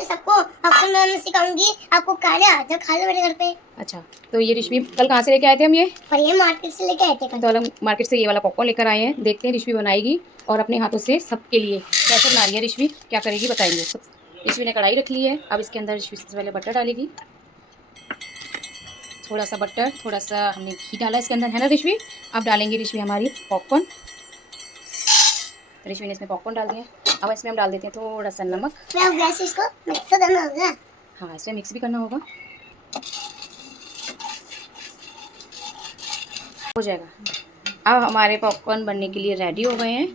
आपने सबको, अब तो मैं सिखाऊंगी आपको खाना, जब खा लो मेरे घर पे। अच्छा, तो ये ऋषि कल कहाँ से लेके आए थे हम ये? और ये मार्केट से लेके आए थे कल। तो हम मार्केट से ये वाला पॉपकॉर्न लेकर आए हैं। देखते हैं ऋषि बनाएगी और अपने हाथों से सबके लिए कैसे बना रही है ऋषि, क्या करेगी बताएंगे। ऋषि ने कढ़ाई रख ली है, अब इसके अंदर ऋषि सबसे पहले बटर डालेगी। थोड़ा सा बटर, थोड़ा सा हमने घी डाला इसके अंदर, है ना ऋषि। अब डालेंगे ऋषि हमारी पॉपकॉर्न। ऋषि ने इसमें पॉपकॉर्न डाल दिए। अब इसमें हम डाल देते हैं थोड़ा सा नमक। मैं अब गैस इसको मिक्स करना होगा। हाँ, इसमें मिक्स भी करना होगा, हो जाएगा। अब हमारे पॉपकॉर्न बनने के लिए रेडी हो गए हैं।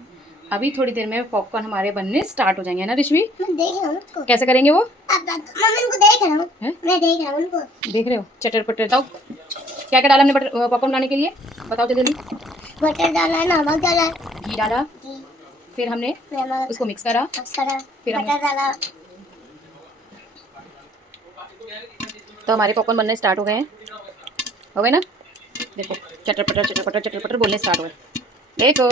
अभी थोड़ी देर में पॉपकॉर्न हमारे बनने स्टार्ट हो जाएंगे, है ना ऋषि। मैं देख रहा हूँ उसको। कैसे करेंगे वो? मम्मी उनको देख रहा हूँ, मैं देख रहा हूँ उनको। देख रहे हो, चटर पटर। बताओ क्या क्या डाला हमने बटर पॉपकॉर्न बनाने के लिए, बताओ जल्दी। बटर डाला, नमक डाला, घी डाला, फिर हमने उसको मिक्स करा, फिर बटर डाला। तो हमारे पॉपकॉर्न बनने स्टार्ट हो गए हैं। हो गए ना, देखो चटर पटर चटर पटर चटर पटर बोलने स्टार्ट हुए। देखो